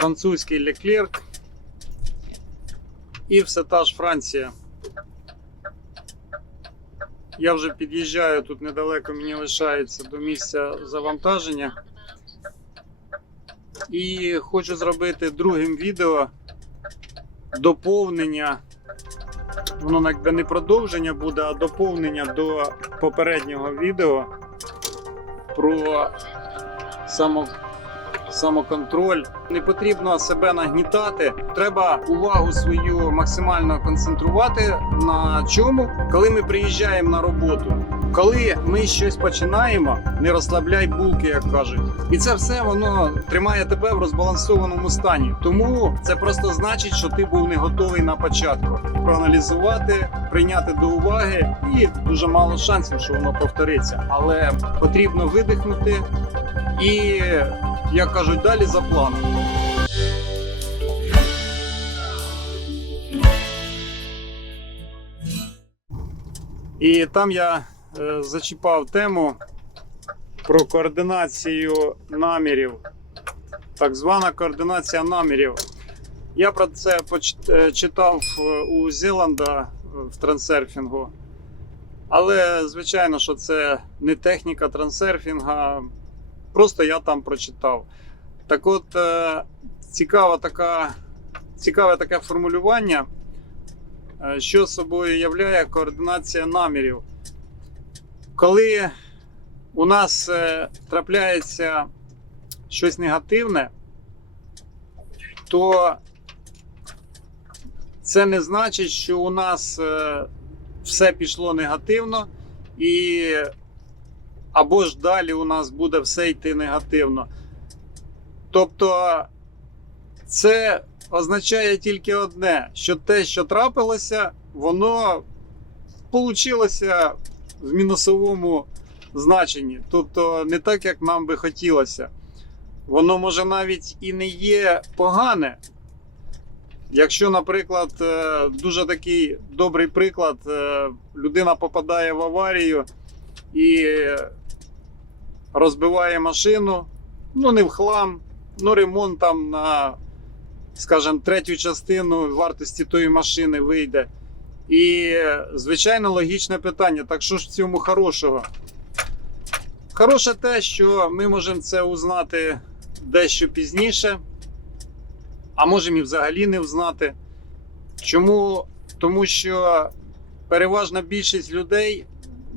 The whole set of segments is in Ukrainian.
французький Леклерк і все та ж Франція. Я вже під'їжджаю, тут недалеко мені лишається до місця завантаження. І хочу зробити другим відео доповнення. Воно якби не продовження буде, а доповнення до попереднього відео про само, самоконтроль. Не потрібно себе нагнітати. Треба увагу свою максимально концентрувати на чому, коли ми приїжджаємо на роботу. Коли ми щось починаємо, не розслабляй булки, як кажуть, і це все воно тримає тебе в розбалансованому стані. Тому це просто значить, що ти був не готовий на початку. Проаналізувати, прийняти до уваги, і дуже мало шансів, що воно повториться. Але потрібно видихнути і, як кажуть, далі за планом. І там я е, зачіпав тему про координацію намірів. Так звана координація намірів. Я про це е, читав е, у Зеланда е, в трансерфінгу. Але, звичайно, що це не техніка трансерфінга. Просто я там прочитав. Так от, е, цікава така, цікаве таке формулювання, е, що собою являє координація намірів. Коли у нас е, трапляється щось негативне, то це не значить, що у нас все пішло негативно, і або ж далі у нас буде все йти негативно. Тобто, це означає тільки одне: що те, що трапилося, воно получилося в мінусовому значенні. Тобто, не так, як нам би хотілося. Воно може навіть і не є погане. Якщо, наприклад, е, дуже такий добрий приклад, е, людина попадає в аварію і розбиває машину, ну не в хлам, ну ремонт там на, скажімо, третю частину вартості тої машини вийде. І, звичайно, логічне питання: так що ж в цьому хорошого? Хороше те, що ми можемо це узнати дещо пізніше, а можемо і взагалі не взнати. Чому? Тому що переважна більшість людей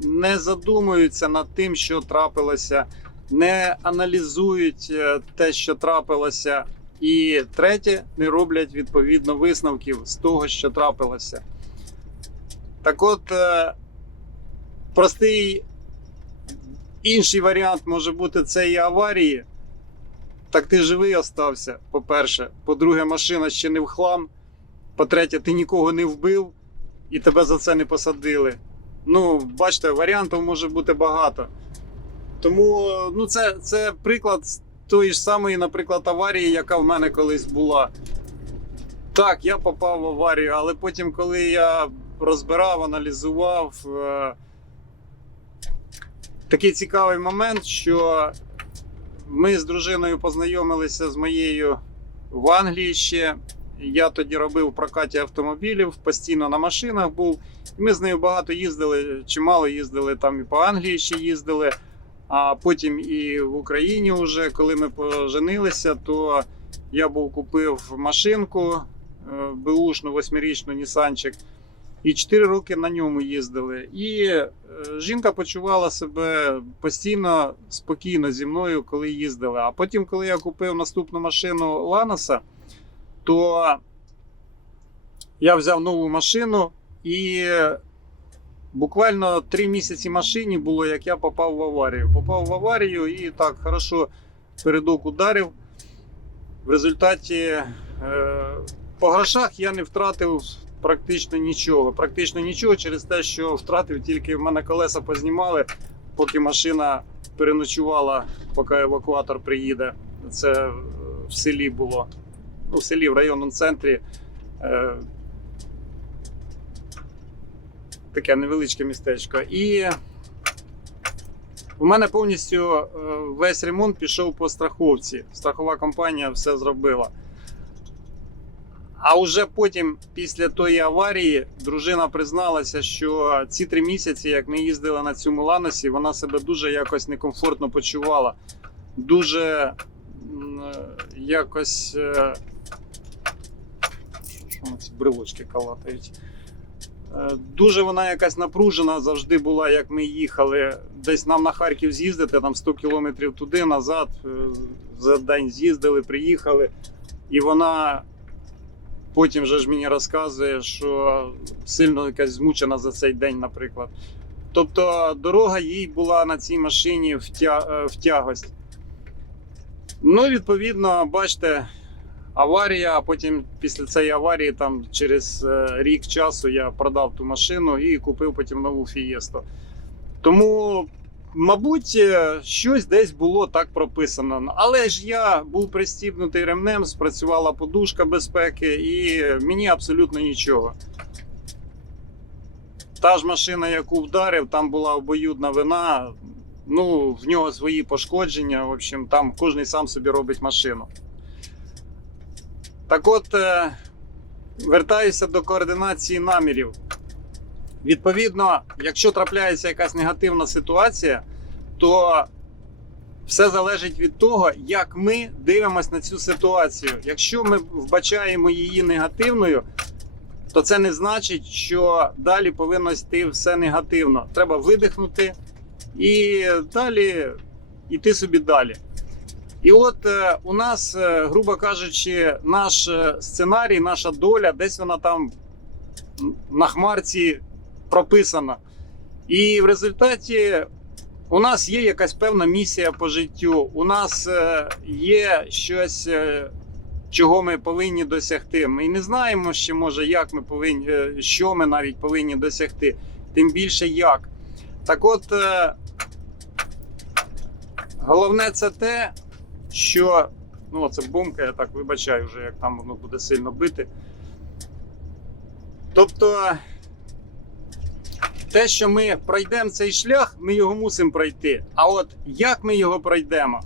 не задумуються над тим, що трапилося, не аналізують е, те, що трапилося. І третє, не роблять відповідно висновків з того, що трапилося. Так от, е, простий інший варіант може бути і аварії. Так ти живий остався, по-перше. По-друге, машина ще не в хлам. По-третє, ти нікого не вбив і тебе за це не посадили. Ну, бачите, варіантів може бути багато. Тому ну, це, це приклад тої ж самої, наприклад, аварії, яка в мене колись була. Так, я попав в аварію, але потім, коли я розбирав, аналізував, е, такий цікавий момент, що ми з дружиною познайомилися з моєю в Англії ще. Я тоді робив в прокаті автомобілів, постійно на машинах був. Ми з нею багато їздили, чимало їздили там і по Англії ще їздили. А потім і в Україні, вже коли ми поженилися, то я був купив машинку е, беушну восьмирічну Нісанчик. І 4 роки на ньому їздили. І е, жінка почувала себе постійно спокійно зі мною, коли їздили. А потім, коли я купив наступну машину Ланоса, то я взяв нову машину і буквально 3 місяці машині було, як я попав в аварію. Попав в аварію і так хорошо передок ударив. В результаті е, по грошах я не втратив практично нічого. Практично нічого через те, що втратив тільки в мене колеса познімали, поки машина переночувала, поки евакуатор приїде. Це в селі було. Ну, в селі в районному центрі. Е, таке невеличке містечко. І у мене повністю е, весь ремонт пішов по страховці. Страхова компанія все зробила. А вже потім, після тої аварії, дружина призналася, що ці три місяці, як ми їздили на цьому ланосі, вона себе дуже якось некомфортно почувала. Дуже е, якось. Е, ці брелочки калатають? Е, Дуже вона якась напружена завжди була, як ми їхали. Десь нам на Харків з'їздити, там 100 кілометрів туди, назад. е, За день з'їздили, приїхали. І вона потім же ж мені розказує, що сильно якась змучена за цей день, наприклад. Тобто дорога їй була на цій машині е, в тягость. Ну, відповідно, бачите, аварія, а потім після цієї аварії, там через е, рік часу я продав ту машину і купив потім нову Фієсту. Тому, мабуть, е, щось десь було так прописано. Але ж я був пристібнутий ремнем, спрацювала подушка безпеки, і мені абсолютно нічого. Та ж машина, яку вдарив, там була обоюдна вина. Ну, в нього свої пошкодження. В общем, там кожен сам собі робить машину. Так от, е, вертаюся до координації намірів. Відповідно, якщо трапляється якась негативна ситуація, то все залежить від того, як ми дивимося на цю ситуацію. Якщо ми вбачаємо її негативною, то це не значить, що далі повинно йти все негативно. Треба видихнути і далі йти собі далі. І от е, у нас, е, грубо кажучи, наш е, сценарій, наша доля, десь вона там на хмарці прописана. І в результаті у нас є якась певна місія по життю. У нас є щось, чого ми повинні досягти. Ми не знаємо ще, може, як ми повинні, що ми навіть повинні досягти, тим більше як. Так от, головне це те, що ну, це бомка, я так вибачаю, вже як там воно буде сильно бити. Тобто, те, що ми пройдемо цей шлях, ми його мусимо пройти. А от як ми його пройдемо?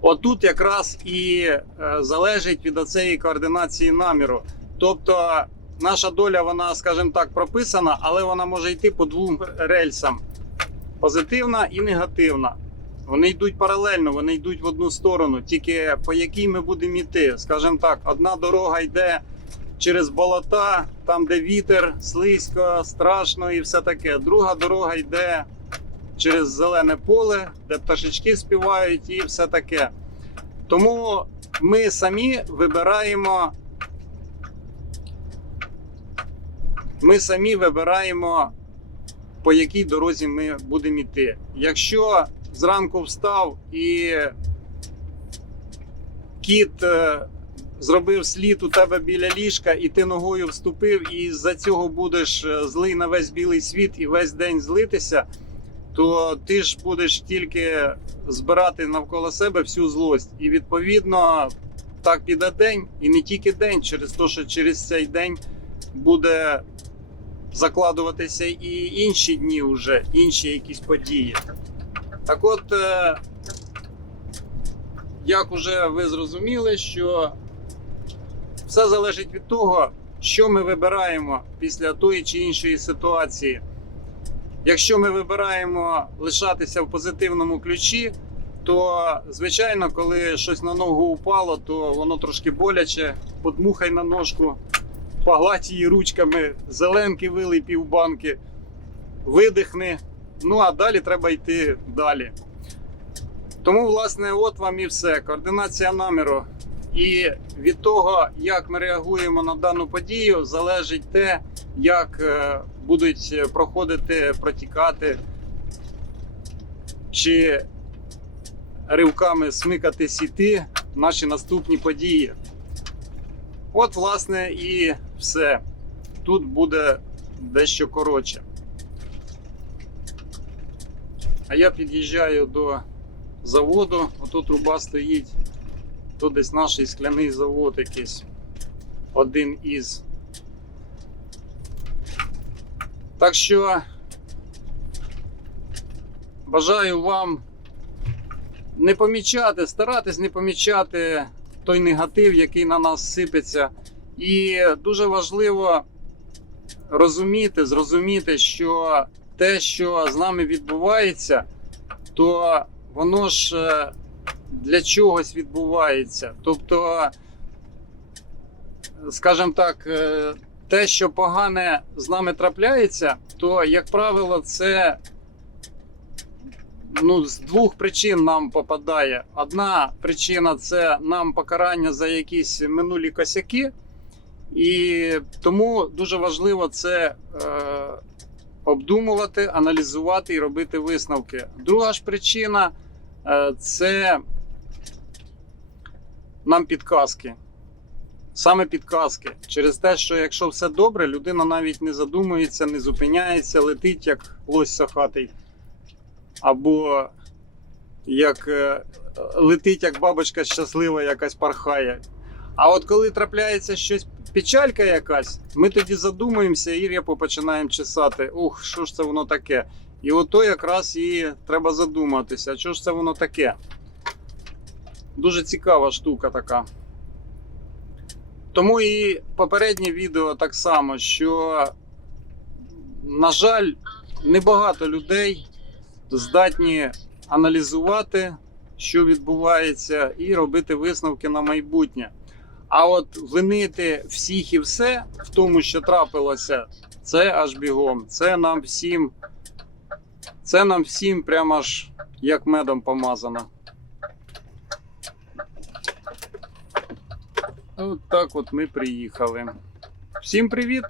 Отут якраз і е, залежить від оцеї координації наміру. Тобто, наша доля, вона, скажімо так, прописана, але вона може йти по двом рельсам: позитивна і негативна. Вони йдуть паралельно, вони йдуть в одну сторону, тільки по якій ми будемо йти. Скажімо так, одна дорога йде через болота, там, де вітер, слизько, страшно і все таке. Друга дорога йде через зелене поле, де пташечки співають і все таке. Тому ми самі вибираємо. Ми самі вибираємо, по якій дорозі ми будемо йти. Якщо зранку встав і кіт е, зробив слід у тебе біля ліжка, і ти ногою вступив, і з-за цього будеш е, злий на весь білий світ і весь день злитися, то ти ж будеш тільки збирати навколо себе всю злость. І відповідно так піде день, і не тільки день, через те, що через цей день буде закладуватися і інші дні вже, інші якісь події. Так от, е, як уже ви зрозуміли, що все залежить від того, що ми вибираємо після тої чи іншої ситуації. Якщо ми вибираємо лишатися в позитивному ключі, то звичайно, коли щось на ногу упало, то воно трошки боляче, подмухай на ножку, погладь її ручками, зеленки вилий півбанки, видихни. Ну а далі треба йти далі. Тому, власне, от вам і все. Координація наміру. І від того, як ми реагуємо на дану подію, залежить те, як е, будуть проходити, протікати, чи ривками смикати сіти наші наступні події. От, власне, і все. Тут буде дещо коротше. А я під'їжджаю до заводу, ото труба стоїть. Тут десь наш скляний завод якийсь. Один із. Так що бажаю вам не помічати, старатись не помічати той негатив, який на нас сипеться, І дуже важливо розуміти, зрозуміти, що те, що з нами відбувається, то воно ж е, для чогось відбувається. Тобто, скажімо так, е, те, що погане з нами трапляється, то, як правило, це ну, з двох причин нам попадає. Одна причина це нам покарання за якісь минулі косяки, і тому дуже важливо це е, обдумувати, аналізувати і робити висновки. Друга ж причина е, це нам підказки. Саме підказки. Через те, що якщо все добре, людина навіть не задумується, не зупиняється, летить як лось сахатий. Або як е, летить, як бабочка щаслива, якась пархає. А от коли трапляється щось печалька якась, ми тоді задумуємося і репу починаємо чесати. Ух, що ж це воно таке? І ото якраз і треба задуматися, що ж це воно таке. Дуже цікава штука така. Тому і попереднє відео так само, що, на жаль, небагато людей здатні аналізувати, що відбувається, і робити висновки на майбутнє. А от винити всіх і все в тому, що трапилося, це аж бігом. Це нам всім, це нам всім прямо аж як медом помазано. От так от ми приїхали. Всім привіт!